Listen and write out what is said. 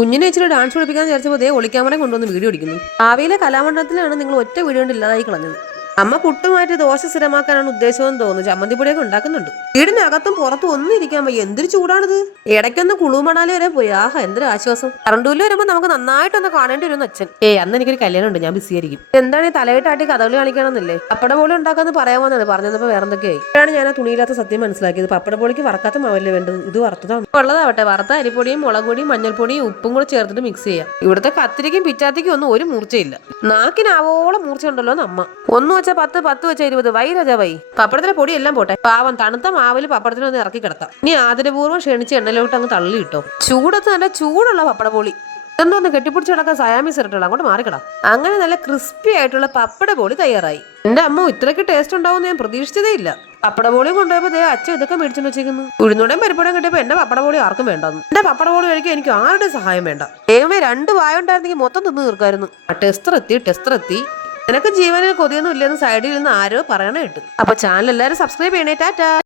കുഞ്ഞിനെ ഇച്ചിരി ഡാൻസ് പഠിപ്പിക്കാൻ വിചാരിച്ചപ്പോൾ ദേ ഒളിക്യാമറ കൊണ്ടുവന്ന് വീഡിയോ അടിക്കുന്നു. ഭാവിയിലെ കലാമണ്ഡലത്തിലാണ് നിങ്ങൾ ഒറ്റ വീഡിയോ കൊണ്ട് ഇല്ലാതായി കളഞ്ഞത്. അമ്മ പുട്ടുമാറ്റി ദോശ സ്ഥിരമാക്കാനാണ് ഉദ്ദേശമെന്ന് തോന്നുന്നു. ചമ്മന്തിപ്പൊടിയൊക്കെ ഉണ്ടാക്കുന്നുണ്ട്. വീടിനകത്തും പുറത്തും ഒന്നും ഇരിക്കാൻ വയ്യ. എന്തൊരു ചൂടാണിത്. ഇടയ്ക്കൊന്ന് കുളുമണാലി വരെ പോയി. ആഹാ, എന്തൊരു ആശ്വാസം. കറണ്ടൂരിൽ വരുമ്പോൾ നമുക്ക് നന്നായിട്ടൊന്ന് കാണേണ്ടി വരുന്ന അച്ഛൻ. അന്ന് എനിക്കൊരു കല്യാണം ഉണ്ട്, ഞാൻ ബിസി ആയിരിക്കും. എന്താണ് ഈ തലയിട്ടാട്ടി കഥകളി കാണിക്കണമെന്നില്ലേ? പപ്പട പോലെ ഉണ്ടാക്കാന്ന് പറയാമെന്നാണ് പറഞ്ഞപ്പോൾ വേറെ എന്തൊക്കെയായി. ഇപ്പോഴാണ് ഞാൻ ആ തുണിയില്ലാത്ത സത്യം മനസ്സിലാക്കിയത്. പപ്പട പോളിക്ക് വറക്കാത്ത മാവല്ലേ വേണ്ടത്, ഇത് വറുത്തതാണ്. ഉള്ളതാവട്ടെ, വറുത്ത അരിപ്പൊടിയും മുളക് പൊടിയും മഞ്ഞൾപ്പൊടിയും ഉപ്പും കൂടെ ചേർത്തിട്ട് മിക്സ് ചെയ്യാം. ഇവിടുത്തെ കത്തിരിക്കും പിച്ചാത്തിക്കും ഒന്നും ഒരു മൂർച്ചയില്ല. നാക്കിനാവോളം മൂർച്ച ഉണ്ടല്ലോ അമ്മ. ഒന്ന് വെച്ച 10, 10 വെച്ച 20. Y Raja Y. പപ്പടത്തിലെ പൊടി എല്ലാം പോട്ടെ. പാവം തണുത്ത മാവിൽ പപ്പടത്തിനൊന്ന് ഇറക്കി കിടത്താം. ഇനി ആദരപൂർവ്വം ക്ഷണിച്ച് എണ്ണയിലോട്ട് അങ്ങ് തള്ളി കിട്ടോ. ചൂടത്ത് നല്ല ചൂടുള്ള പപ്പടപോളി. എന്തോന്ന് കെട്ടിപ്പിടിച്ച് കിടക്കാൻ സയാമീസ് ഇരട്ടുള്ള അങ്ങോട്ട് മാറിക്കിടാം. അങ്ങനെ നല്ല ക്രിസ്പി ആയിട്ടുള്ള പപ്പടപോളി തയ്യാറായി. എന്റെ അമ്മ ഇത്രയ്ക്ക് ടേസ്റ്റ് ഉണ്ടാവും ഞാൻ പ്രതീക്ഷിച്ചതേ ഇല്ല. പപ്പടപോളി കൊണ്ടുപോയപ്പോ ദേ അച്ഛൻ ഇതൊക്കെ മേടിച്ചു വെച്ചേക്കുന്നു. ഉഴുന്നോടെയും പരിപ്പടം കിട്ടിയപ്പോ എന്റെ പപ്പടപോളി ആർക്കും വേണ്ടെന്ന്. എന്റെ പപ്പടപോളി കഴിക്കാൻ എനിക്ക് ആരുടെ സഹായം വേണ്ട. ദൈവമേ, 2 വായ ഉണ്ടായിരുന്നെങ്കിൽ മൊത്തം തിന്ന് തീർക്കായിരുന്നു. ടെസ്റ്റർ എത്തി. നിനക്ക് ജീവനിൽ കൊതിയൊന്നും ഇല്ലെന്ന് സൈഡിൽ നിന്ന് ആരോ പറയണ കേട്ടു. അപ്പൊ ചാനൽ എല്ലാവരും സബ്സ്ക്രൈബ് ചെയ്യണേ. ടാറ്റാ.